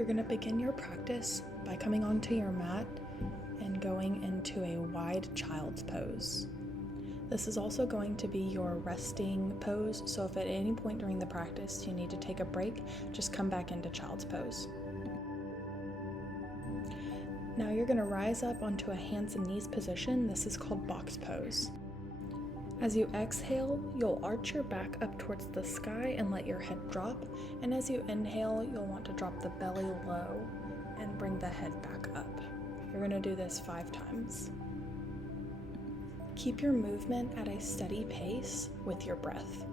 You're going to begin your practice by coming onto your mat and going into a wide child's pose. This is also going to be your resting pose, so if at any point during the practice you need to take a break, just come back into child's pose. Now you're going to rise up onto a hands and knees position. This is called box pose. As you exhale, you'll arch your back up towards the sky and let your head drop, and as you inhale, you'll want to drop the belly low and bring the head back up. You're going to do this 5 times. Keep your movement at a steady pace with your breath.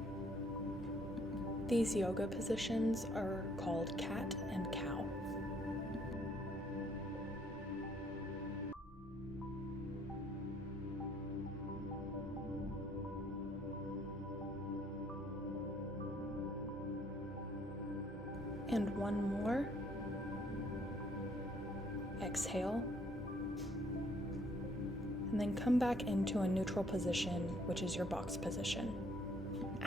These yoga positions are called cat and cow. And one more. Exhale. And then come back into a neutral position, which is your box position.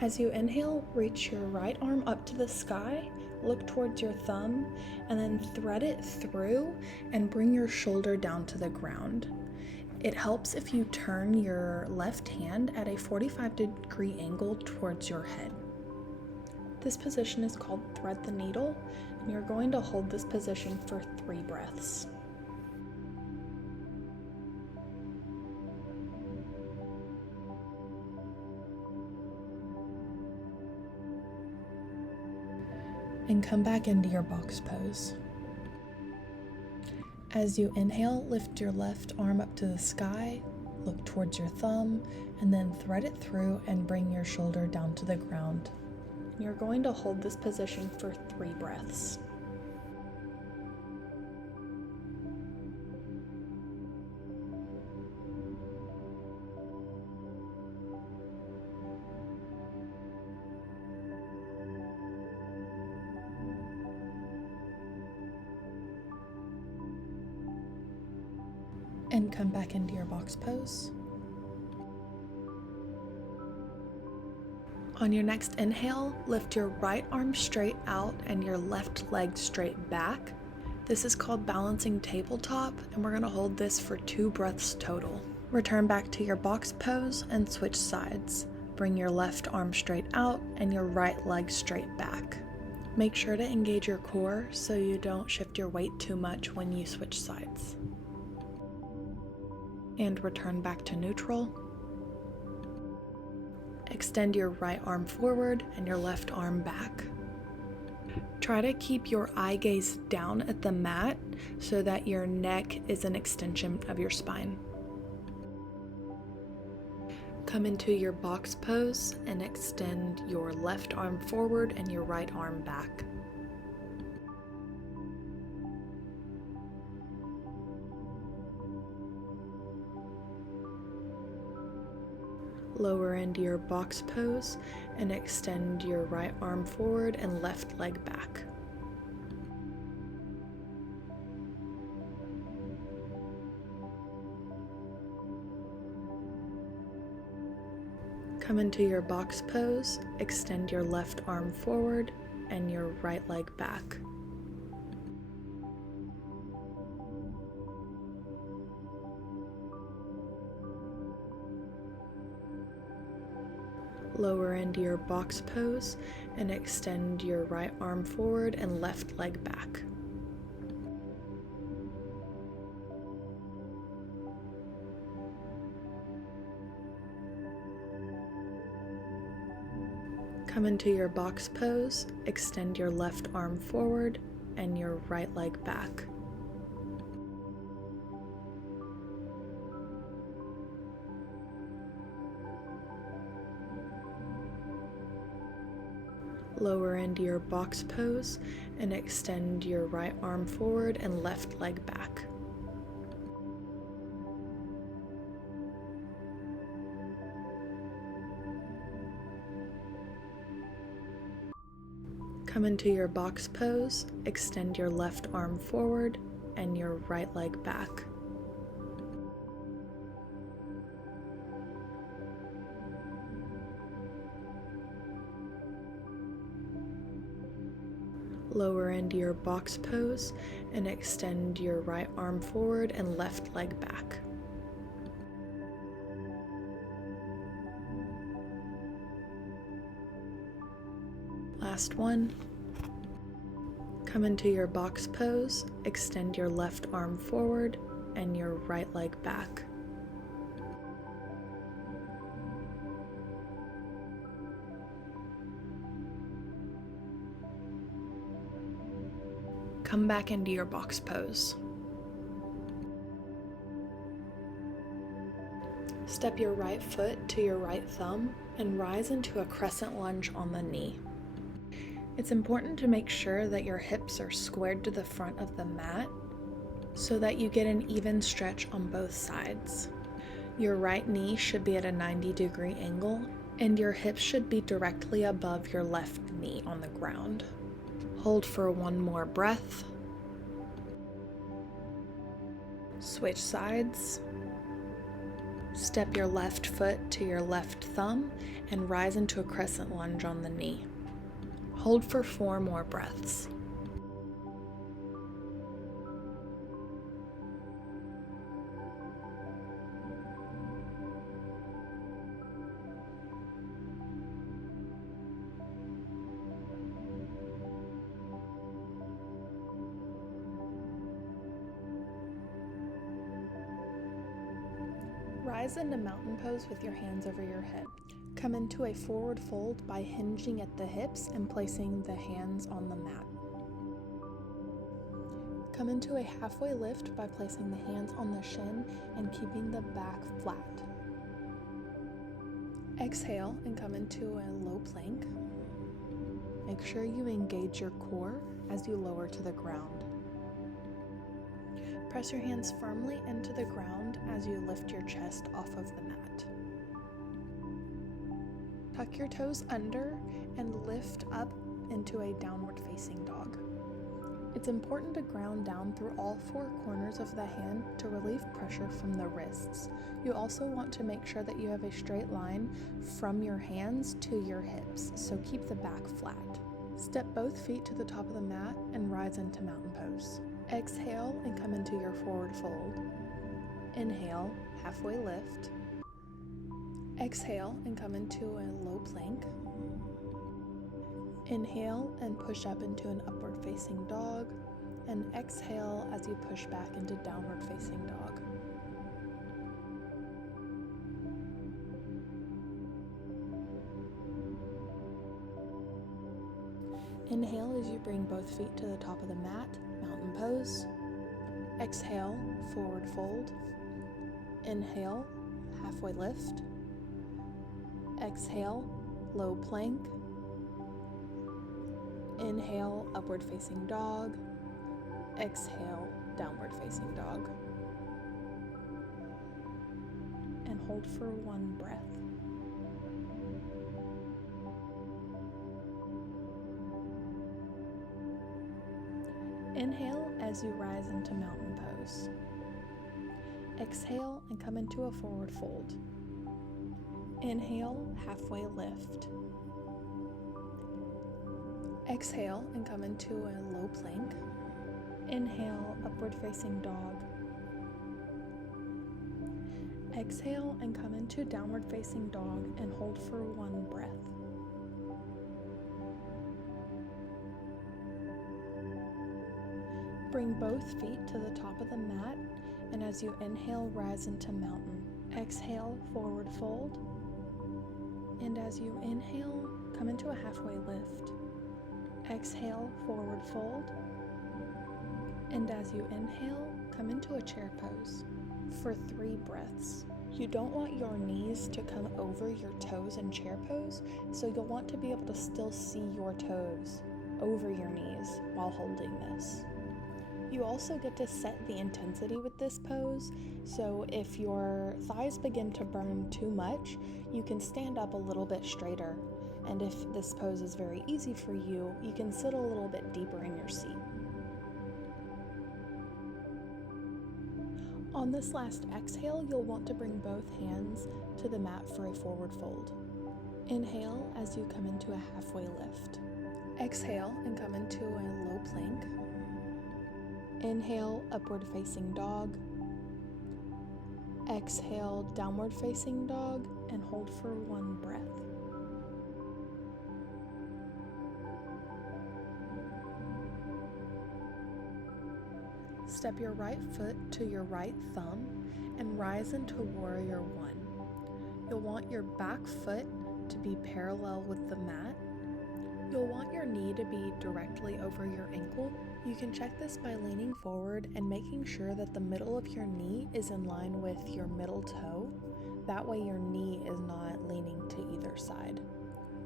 As you inhale, reach your right arm up to the sky, look towards your thumb, and then thread it through and bring your shoulder down to the ground. It helps if you turn your left hand at a 45-degree angle towards your head. This position is called thread the needle, and you're going to hold this position for 3 breaths. And come back into your box pose. As you inhale, lift your left arm up to the sky, look towards your thumb, and then thread it through and bring your shoulder down to the ground. You're going to hold this position for 3 breaths. And come back into your box pose. On your next inhale, lift your right arm straight out and your left leg straight back. This is called balancing tabletop, and we're going to hold this for 2 breaths total. Return back to your box pose and switch sides. Bring your left arm straight out and your right leg straight back. Make sure to engage your core so you don't shift your weight too much when you switch sides. And return back to neutral. Extend your right arm forward and your left arm back. Try to keep your eye gaze down at the mat so that your neck is an extension of your spine. Come into your box pose and extend your left arm forward and your right arm back. Lower into your box pose and extend your right arm forward and left leg back. Come into your box pose, extend your left arm forward and your right leg back. Lower into your box pose and extend your right arm forward and left leg back. Come into your box pose, extend your left arm forward and your right leg back. Lower into your box pose and extend your right arm forward and left leg back. Come into your box pose, extend your left arm forward and your right leg back. Lower into your box pose and extend your right arm forward and left leg back. Last one. Come into your box pose, extend your left arm forward and your right leg back. Come back into your box pose. Step your right foot to your right thumb and rise into a crescent lunge on the knee. It's important to make sure that your hips are squared to the front of the mat so that you get an even stretch on both sides. Your right knee should be at a 90-degree angle and your hips should be directly above your left knee on the ground. Hold for one more breath. Switch sides. Step your left foot to your left thumb and rise into a crescent lunge on the knee. Hold for 4 more breaths. Rise into mountain pose with your hands over your head. Come into a forward fold by hinging at the hips and placing the hands on the mat. Come into a halfway lift by placing the hands on the shin and keeping the back flat. Exhale and come into a low plank. Make sure you engage your core as you lower to the ground. Press your hands firmly into the ground as you lift your chest off of the mat. Tuck your toes under and lift up into a downward facing dog. It's important to ground down through all 4 corners of the hand to relieve pressure from the wrists. You also want to make sure that you have a straight line from your hands to your hips, so keep the back flat. Step both feet to the top of the mat and rise into mountain pose. Exhale and come into your forward fold. Inhale, halfway lift. Exhale and come into a low plank. Inhale and push up into an upward facing dog, and exhale as you push back into downward facing dog. Inhale as you bring both feet to the top of the mat, mountain pose. Exhale, forward fold. Inhale, halfway lift. Exhale, low plank. Inhale, upward facing dog. Exhale, downward facing dog. And hold for 1 breath. Inhale as you rise into mountain pose. Exhale and come into a forward fold. Inhale, halfway lift. Exhale and come into a low plank. Inhale, upward facing dog. Exhale and come into downward facing dog and hold for 1 breath. Bring both feet to the top of the mat, and as you inhale, rise into mountain. Exhale, forward fold. And as you inhale, come into a halfway lift. Exhale, forward fold. And as you inhale, come into a chair pose for 3 breaths. You don't want your knees to come over your toes in chair pose, so you'll want to be able to still see your toes over your knees while holding this. You also get to set the intensity with this pose, so if your thighs begin to burn too much, you can stand up a little bit straighter. And if this pose is very easy for you, you can sit a little bit deeper in your seat. On this last exhale, you'll want to bring both hands to the mat for a forward fold. Inhale as you come into a halfway lift. Exhale and come into a low plank. Inhale, upward facing dog. Exhale, downward facing dog, and hold for 1 breath. Step your right foot to your right thumb and rise into Warrior One. You'll want your back foot to be parallel with the mat. You'll want your knee to be directly over your ankle. You can check this by leaning forward and making sure that the middle of your knee is in line with your middle toe. That way your knee is not leaning to either side.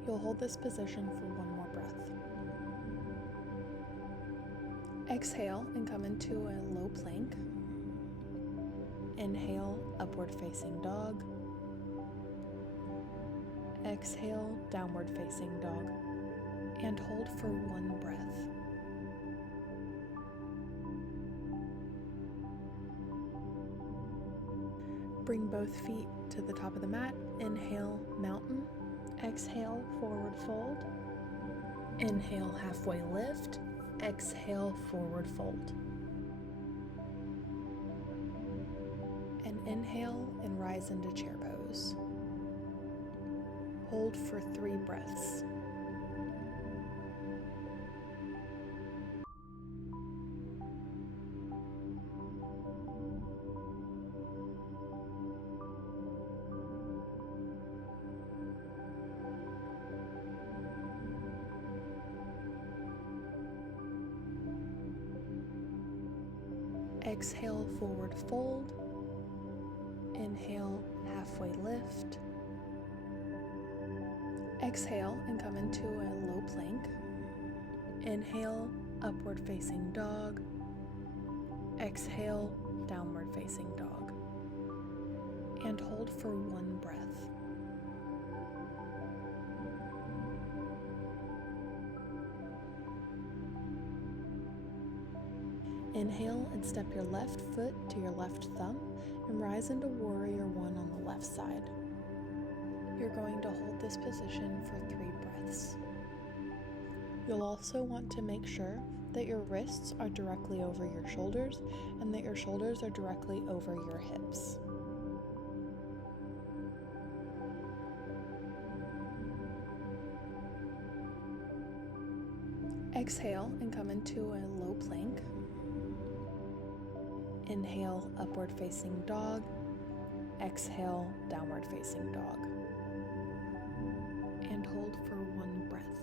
You'll hold this position for 1 more breath. Exhale and come into a low plank. Inhale, upward facing dog. Exhale, downward facing dog. And hold for 1 breath. Bring both feet to the top of the mat. Inhale, mountain. Exhale, forward fold. Inhale, halfway lift. Exhale, forward fold. And inhale and rise into chair pose. Hold for 3 breaths. Exhale, forward fold. Inhale, halfway lift. Exhale and come into a low plank. Inhale, upward facing dog. Exhale, downward facing dog. And hold for 1 breath. Inhale and step your left foot to your left thumb and rise into Warrior One on the left side. You're going to hold this position for 3 breaths. You'll also want to make sure that your wrists are directly over your shoulders and that your shoulders are directly over your hips. Exhale and come into a low plank. Inhale, upward facing dog. Exhale, downward facing dog. And hold for 1 breath.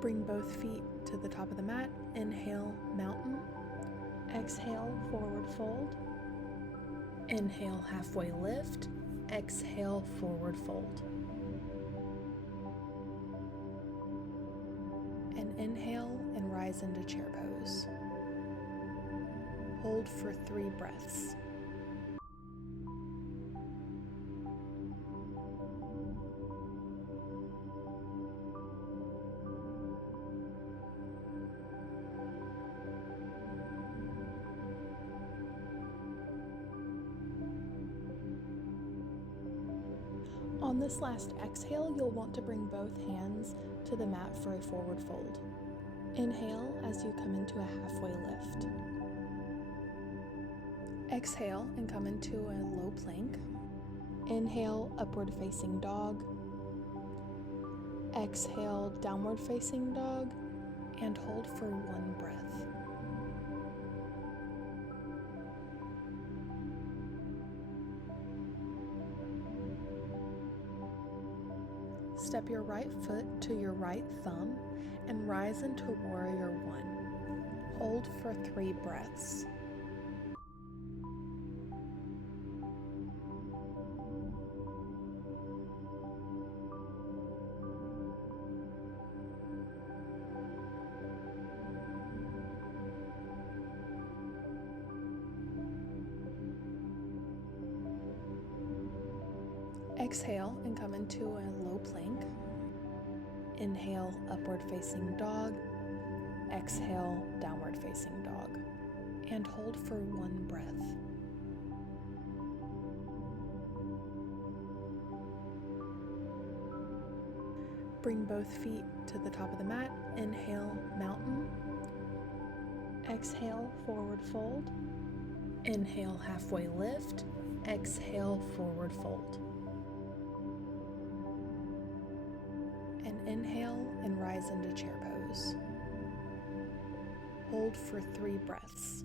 Bring both feet to the top of the mat. Inhale, mountain. Exhale, forward fold. Inhale, halfway lift. Exhale, forward fold. And inhale and rise into chair pose. Hold for 3 breaths. On this last exhale, you'll want to bring both hands to the mat for a forward fold. Inhale as you come into a halfway lift. Exhale and come into a low plank. Inhale, upward facing dog. Exhale, downward facing dog, and hold for 1 breath. Step your right foot to your right thumb and rise into Warrior One. Hold for 3 breaths. Exhale and come into a low plank. Inhale, upward facing dog. Exhale, downward facing dog. And hold for 1 breath. Bring both feet to the top of the mat. Inhale, mountain. Exhale, forward fold. Inhale, halfway lift. Exhale, forward fold. And inhale and rise into chair pose. Hold for 3 breaths.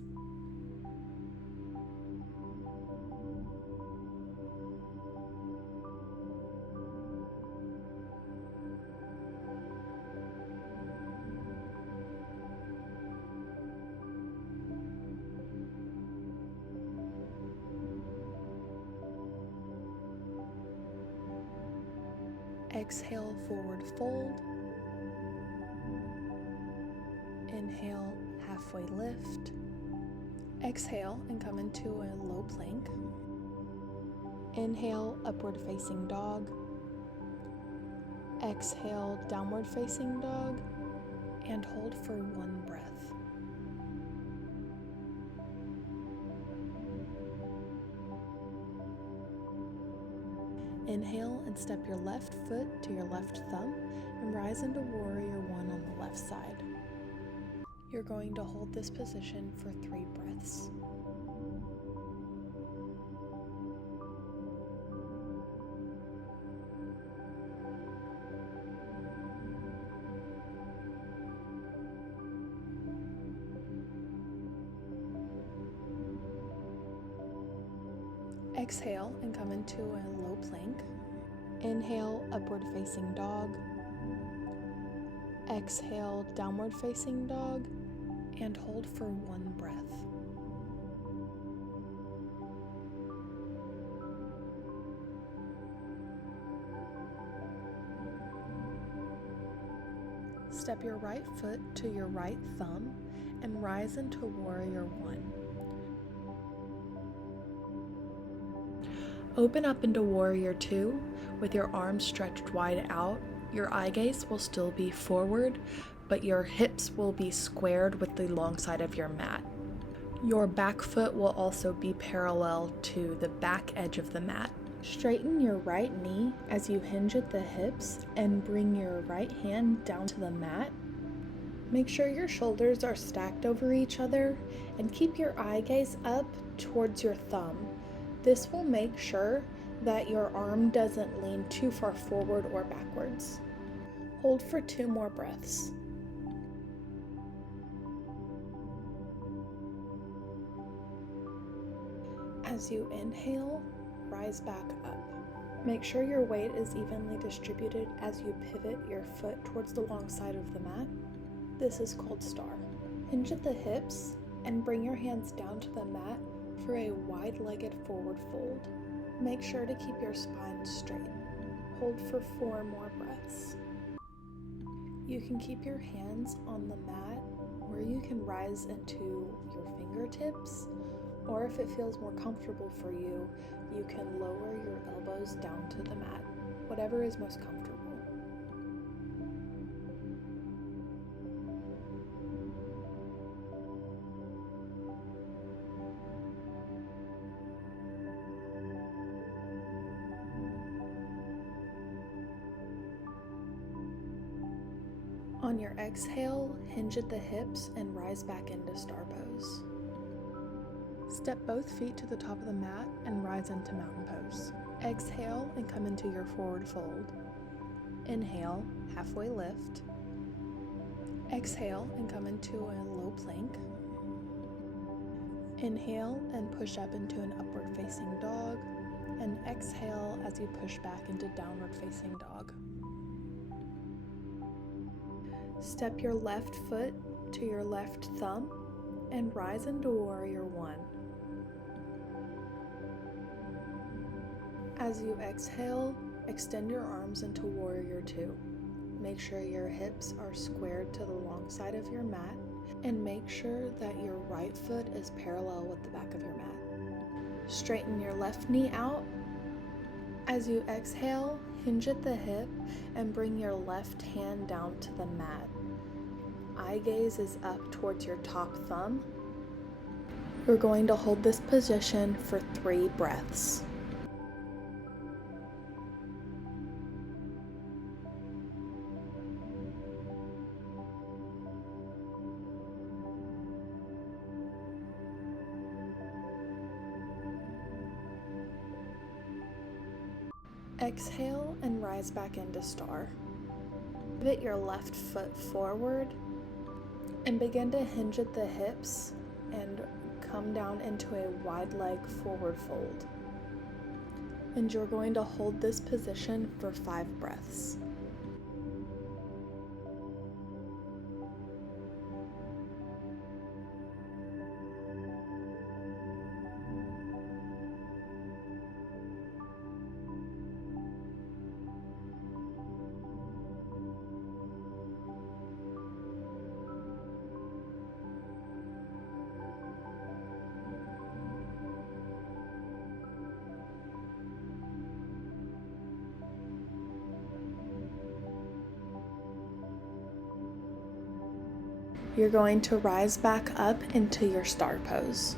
Exhale, forward fold. Inhale, halfway lift. Exhale and come into a low plank. Inhale, upward facing dog. Exhale, downward facing dog. And hold for 1 breath. Inhale and step your left foot to your left thumb and rise into Warrior One on the left side. You're going to hold this position for 3 breaths. Exhale and come into a low plank. Inhale, upward facing dog. Exhale, downward facing dog. And hold for 1 breath. Step your right foot to your right thumb and rise into Warrior One. Open up into Warrior Two with your arms stretched wide out. Your eye gaze will still be forward, but your hips will be squared with the long side of your mat. Your back foot will also be parallel to the back edge of the mat. Straighten your right knee as you hinge at the hips and bring your right hand down to the mat. Make sure your shoulders are stacked over each other and keep your eye gaze up towards your thumb. This will make sure that your arm doesn't lean too far forward or backwards. Hold for 2 more breaths. As you inhale, rise back up. Make sure your weight is evenly distributed as you pivot your foot towards the long side of the mat. This is called Star. Hinge at the hips and bring your hands down to the mat for a wide-legged forward fold. Make sure to keep your spine straight. Hold for 4 more breaths. You can keep your hands on the mat, or you can rise into your fingertips, or if it feels more comfortable for you, you can lower your elbows down to the mat, whatever is most comfortable. On your exhale, hinge at the hips and rise back into Star Pose. Step both feet to the top of the mat and rise into Mountain Pose. Exhale and come into your forward fold. Inhale, halfway lift. Exhale and come into a low plank. Inhale and push up into an upward facing dog. And exhale as you push back into downward facing dog. Step your left foot to your left thumb and rise into Warrior One. As you exhale, extend your arms into Warrior Two. Make sure your hips are squared to the long side of your mat and make sure that your right foot is parallel with the back of your mat. Straighten your left knee out. As you exhale, hinge at the hip and bring your left hand down to the mat. Eye gaze is up towards your top thumb. You're going to hold this position for 3 breaths. Exhale and rise back into star. Pivot your left foot forward and begin to hinge at the hips and come down into a wide leg forward fold. And you're going to hold this position for 5 breaths. You're going to rise back up into your star pose.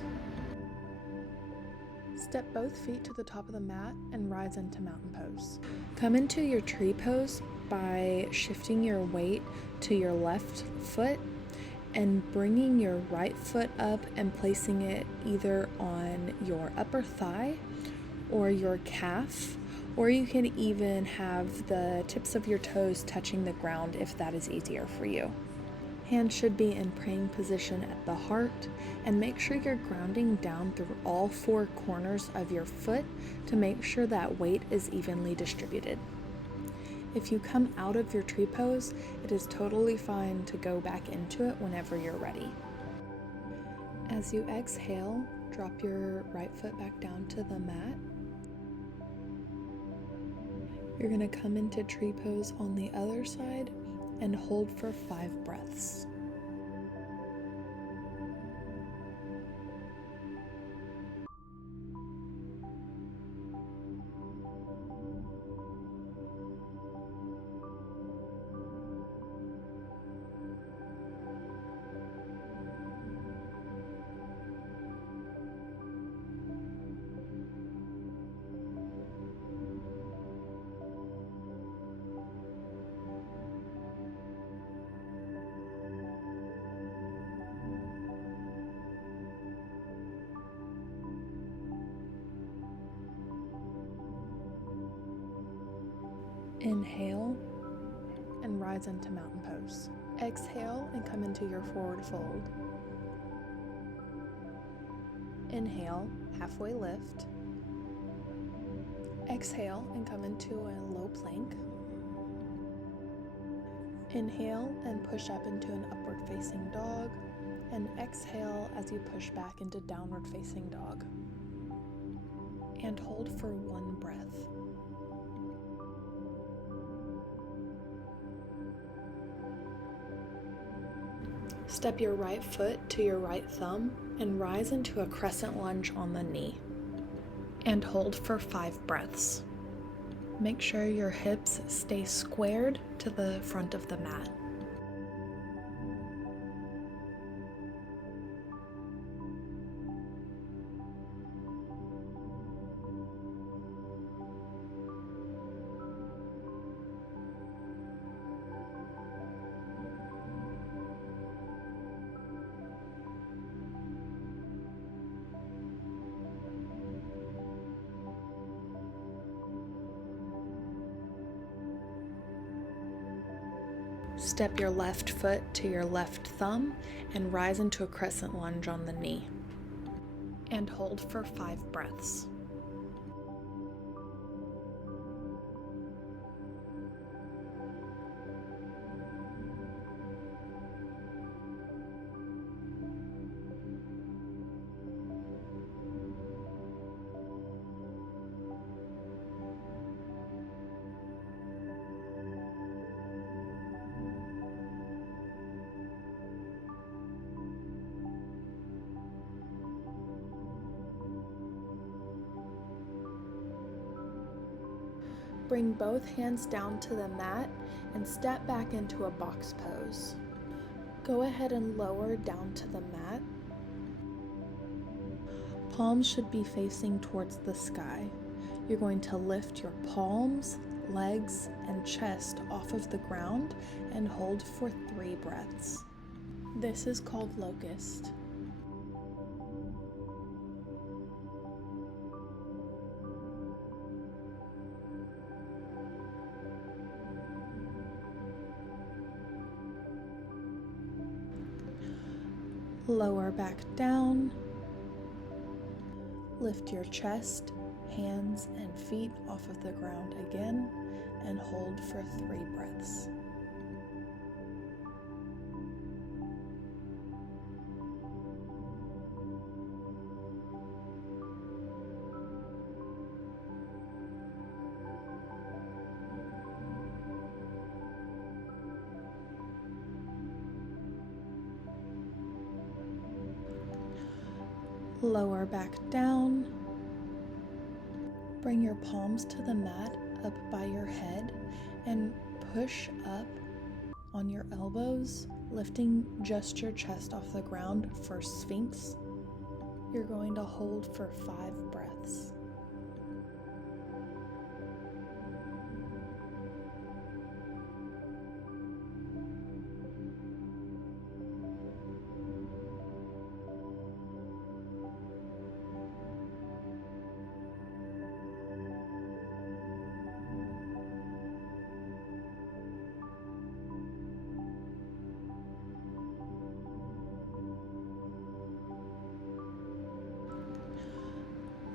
Step both feet to the top of the mat and rise into mountain pose. Come into your tree pose by shifting your weight to your left foot and bringing your right foot up and placing it either on your upper thigh or your calf, or you can even have the tips of your toes touching the ground if that is easier for you. Hands should be in praying position at the heart, and make sure you're grounding down through all 4 corners of your foot to make sure that weight is evenly distributed. If you come out of your tree pose, it is totally fine to go back into it whenever you're ready. As you exhale, drop your right foot back down to the mat. You're going to come into tree pose on the other side and hold for 5 breaths. Inhale and rise into mountain pose. Exhale and come into your forward fold. Inhale, halfway lift. Exhale and come into a low plank. Inhale and push up into an upward facing dog. And exhale as you push back into downward facing dog. And hold for 1 breath. Step your right foot to your right thumb and rise into a crescent lunge on the knee. And hold for 5 breaths. Make sure your hips stay squared to the front of the mat. Step your left foot to your left thumb and rise into a crescent lunge on the knee. And hold for 5 breaths. Bring both hands down to the mat and step back into a box pose. Go ahead and lower down to the mat. Palms should be facing towards the sky. You're going to lift your palms, legs, and chest off of the ground and hold for 3 breaths. This is called locust. Lower back down. Lift your chest, hands, and feet off of the ground again, and hold for 3 breaths. Lower back down. Bring your palms to the mat up by your head and push up on your elbows, lifting just your chest off the ground for Sphinx. You're going to hold for 5 breaths.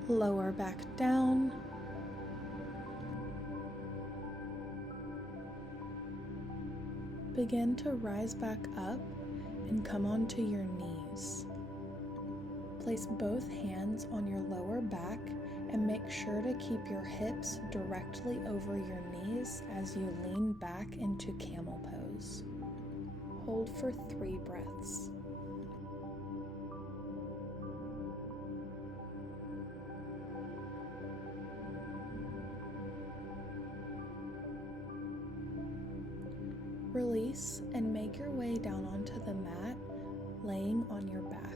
Lower back down. Begin to rise back up and come onto your knees. Place both hands on your lower back and make sure to keep your hips directly over your knees as you lean back into camel pose. Hold for 3 breaths. Release and make your way down onto the mat, laying on your back.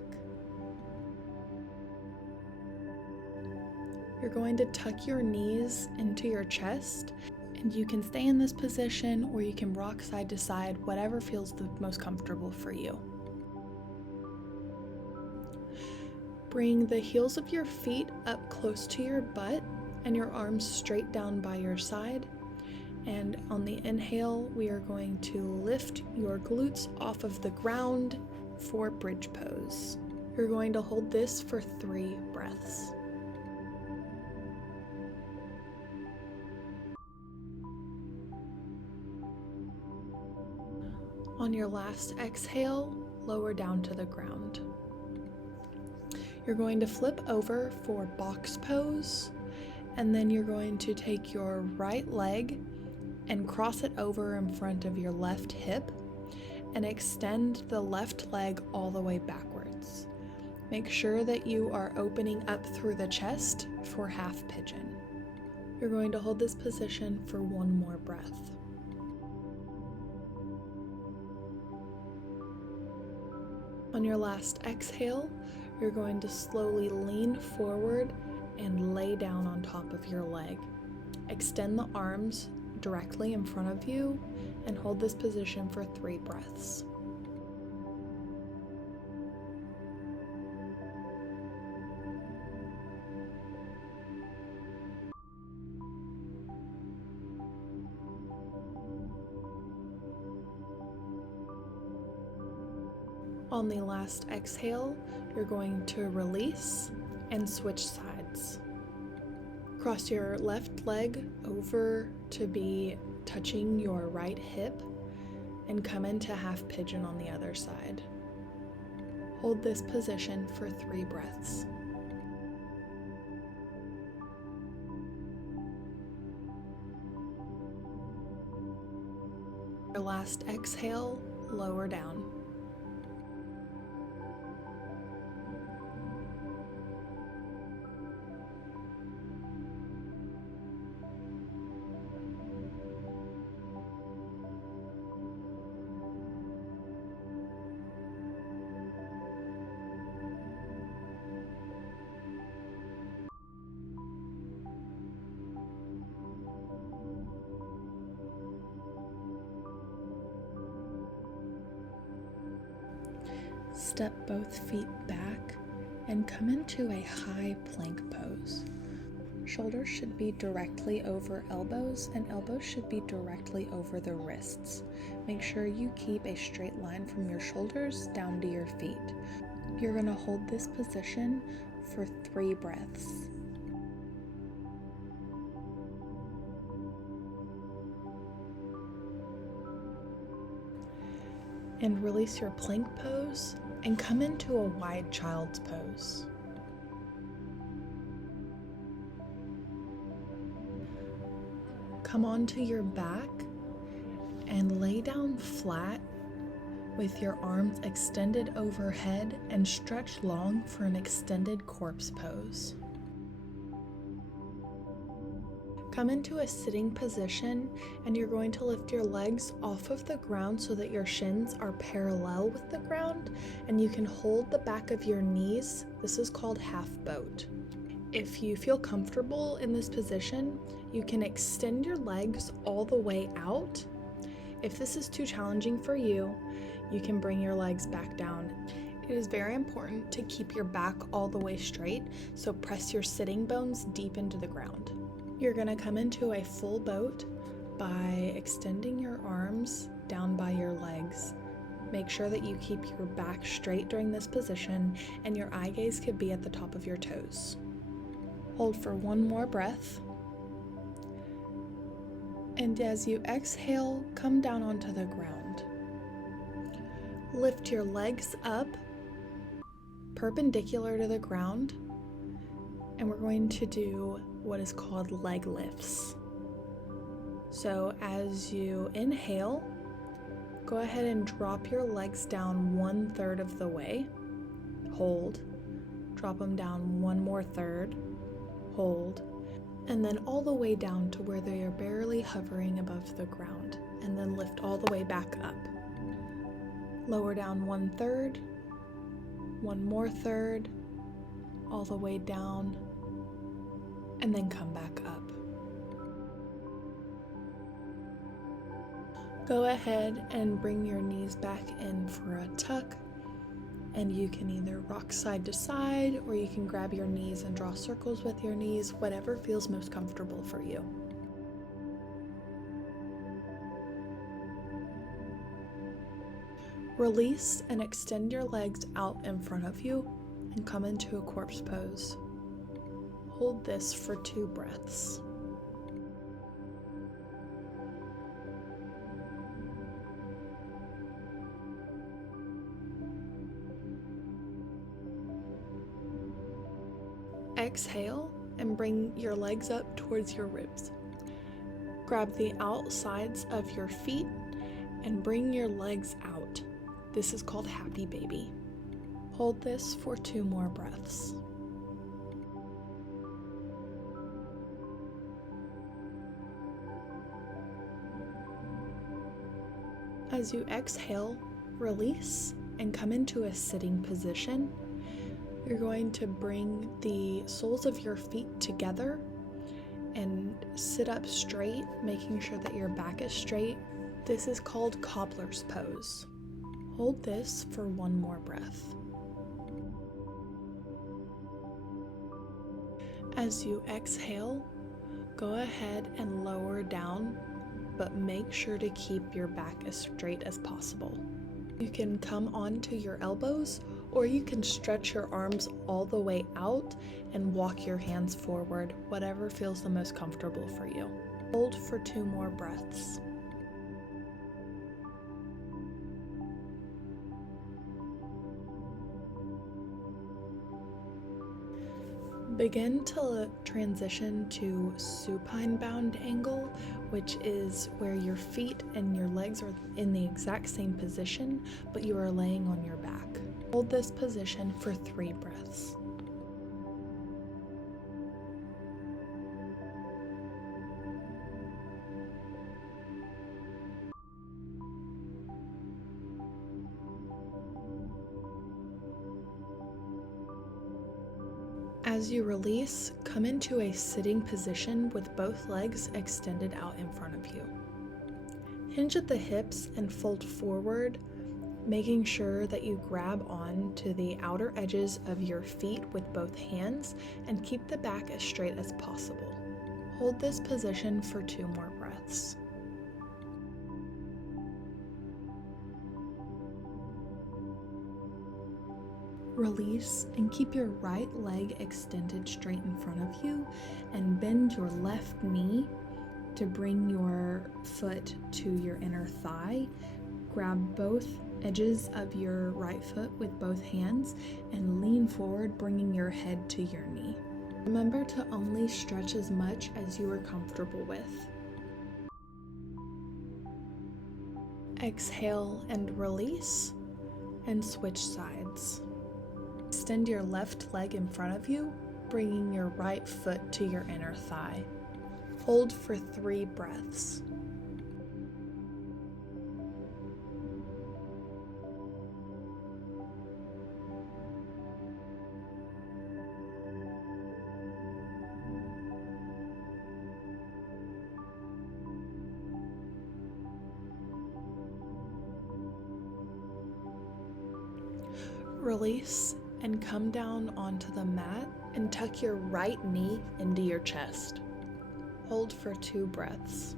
You're going to tuck your knees into your chest, and you can stay in this position or you can rock side to side, whatever feels the most comfortable for you. Bring the heels of your feet up close to your butt and your arms straight down by your side. And on the inhale, we are going to lift your glutes off of the ground for bridge pose. You're going to hold this for 3 breaths. On your last exhale, lower down to the ground. You're going to flip over for box pose, and then you're going to take your right leg and cross it over in front of your left hip and extend the left leg all the way backwards. Make sure that you are opening up through the chest for half pigeon. You're going to hold this position for 1 more breath. On your last exhale, you're going to slowly lean forward and lay down on top of your leg. Extend the arms directly in front of you and hold this position for 3 breaths. On the last exhale, you're going to release and switch sides. Cross your left leg over to be touching your right hip and come into half pigeon on the other side. Hold this position for 3 breaths. Your last exhale, lower down. Step both feet back and come into a high plank pose. Shoulders should be directly over elbows, and elbows should be directly over the wrists. Make sure you keep a straight line from your shoulders down to your feet. You're going to hold this position for 3 breaths. And release your plank pose and come into a wide child's pose. Come onto your back and lay down flat with your arms extended overhead and stretch long for an extended corpse pose. Come into a sitting position and you're going to lift your legs off of the ground so that your shins are parallel with the ground and you can hold the back of your knees. This is called half boat. If you feel comfortable in this position, you can extend your legs all the way out. If this is too challenging for you, you can bring your legs back down. It is very important to keep your back all the way straight, so press your sitting bones deep into the ground. You're going to come into a full boat by extending your arms down by your legs. Make sure that you keep your back straight during this position and your eye gaze could be at the top of your toes. Hold for 1 more breath. And as you exhale, come down onto the ground. Lift your legs up perpendicular to the ground, and we're going to do what is called leg lifts. So as you inhale, go ahead and drop your legs down 1/3 of the way. Hold. Drop them down 1 more third. Hold. And then all the way down to where they are barely hovering above the ground, and then lift all the way back up. Lower down 1/3, 1 more third, all the way down, and then come back up. Go ahead and bring your knees back in for a tuck, and you can either rock side to side or you can grab your knees and draw circles with your knees, whatever feels most comfortable for you. Release and extend your legs out in front of you and come into a corpse pose. Hold this for 2 breaths. Exhale and bring your legs up towards your ribs. Grab the outsides of your feet and bring your legs out. This is called Happy Baby. Hold this for 2 more breaths. As you exhale, release and come into a sitting position. You're going to bring the soles of your feet together and sit up straight, making sure that your back is straight. This is called cobbler's pose. Hold this for 1 more breath. As you exhale, go ahead and lower down, but make sure to keep your back as straight as possible. You can come onto your elbows, or you can stretch your arms all the way out and walk your hands forward, whatever feels the most comfortable for you. Hold for 2 more breaths. Begin to transition to supine bound angle, which is where your feet and your legs are in the exact same position, but you are laying on your back. Hold this position for 3 breaths. As you release, come into a sitting position with both legs extended out in front of you. Hinge at the hips and fold forward making sure that you grab on to the outer edges of your feet with both hands and keep the back as straight as possible. Hold this position for 2 more breaths. Release and keep your right leg extended straight in front of you and bend your left knee to bring your foot to your inner thigh. Grab both edges of your right foot with both hands and lean forward, bringing your head to your knee. Remember to only stretch as much as you are comfortable with. Exhale and release, and switch sides. Extend your left leg in front of you, bringing your right foot to your inner thigh. Hold for 3 breaths. Release and come down onto the mat and tuck your right knee into your chest. Hold for 2 breaths.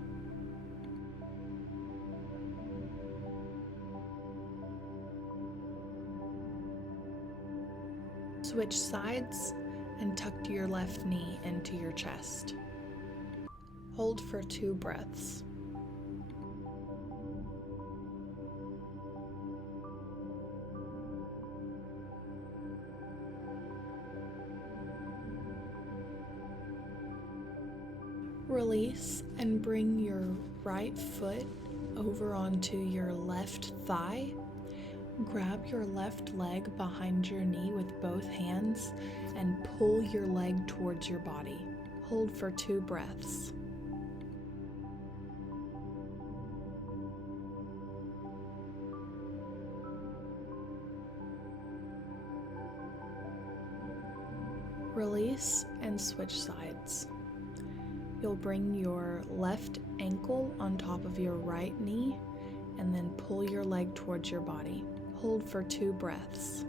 Switch sides and tuck your left knee into your chest. Hold for 2 breaths. Release and bring your right foot over onto your left thigh. Grab your left leg behind your knee with both hands and pull your leg towards your body. Hold for 2 breaths. Release and switch sides. You'll bring your left ankle on top of your right knee and then pull your leg towards your body. Hold for 2 breaths.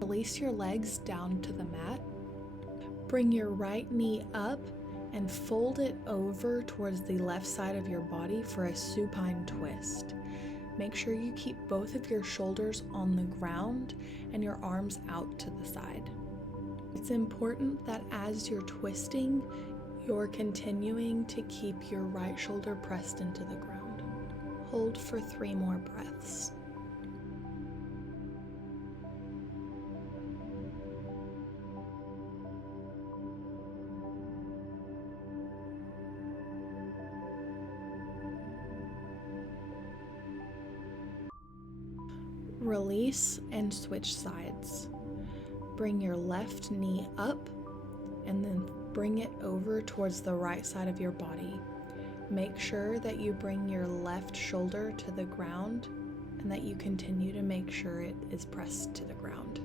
Release your legs down to the mat. Bring your right knee up and fold it over towards the left side of your body for a supine twist. Make sure you keep both of your shoulders on the ground and your arms out to the side. It's important that as you're twisting, you're continuing to keep your right shoulder pressed into the ground. Hold for 3 more breaths. Release and switch sides. Bring your left knee up and then bring it over towards the right side of your body. Make sure that you bring your left shoulder to the ground and that you continue to make sure it is pressed to the ground.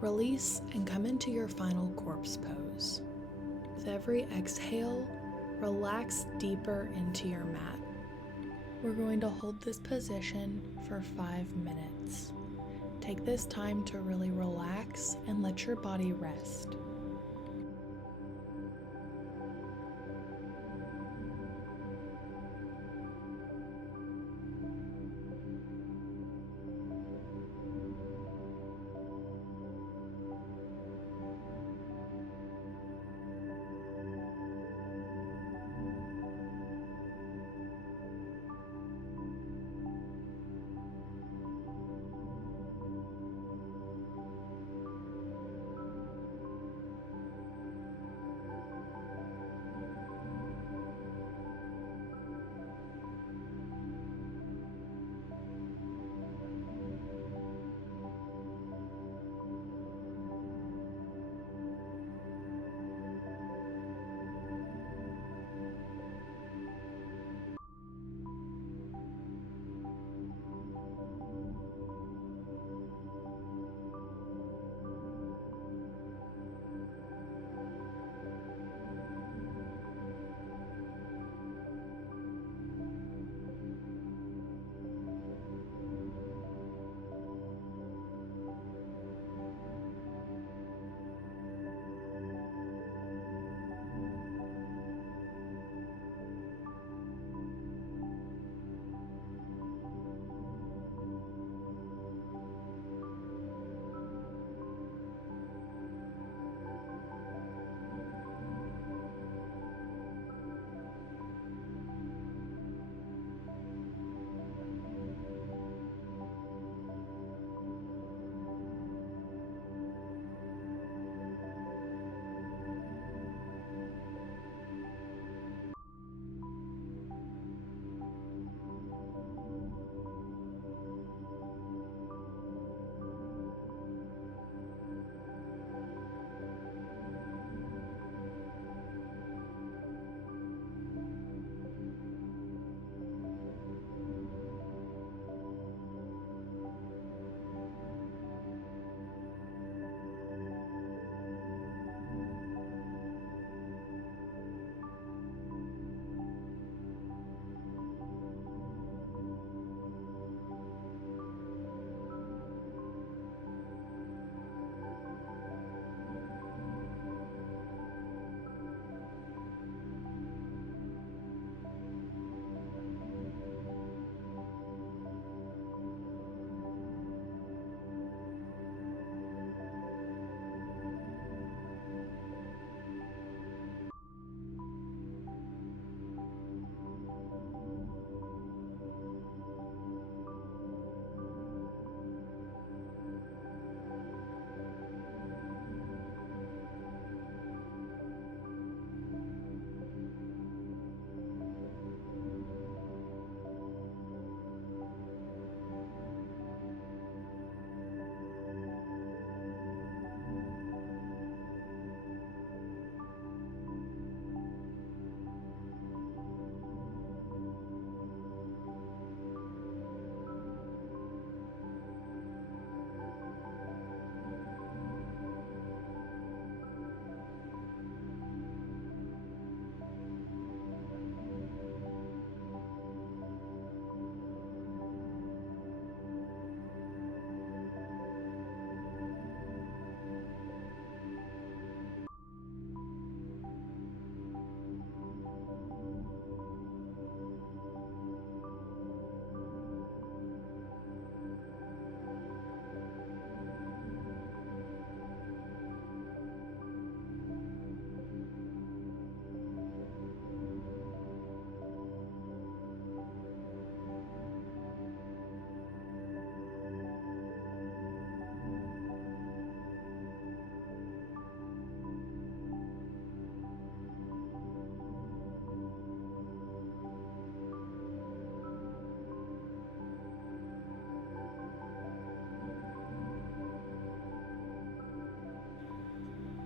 Release and come into your final corpse pose. With every exhale, relax deeper into your mat. We're going to hold this position for 5 minutes. Take this time to really relax and let your body rest.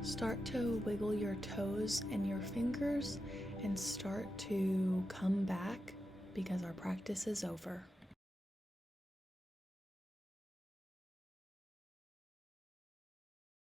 Start to wiggle your toes and your fingers and start to come back because our practice is over.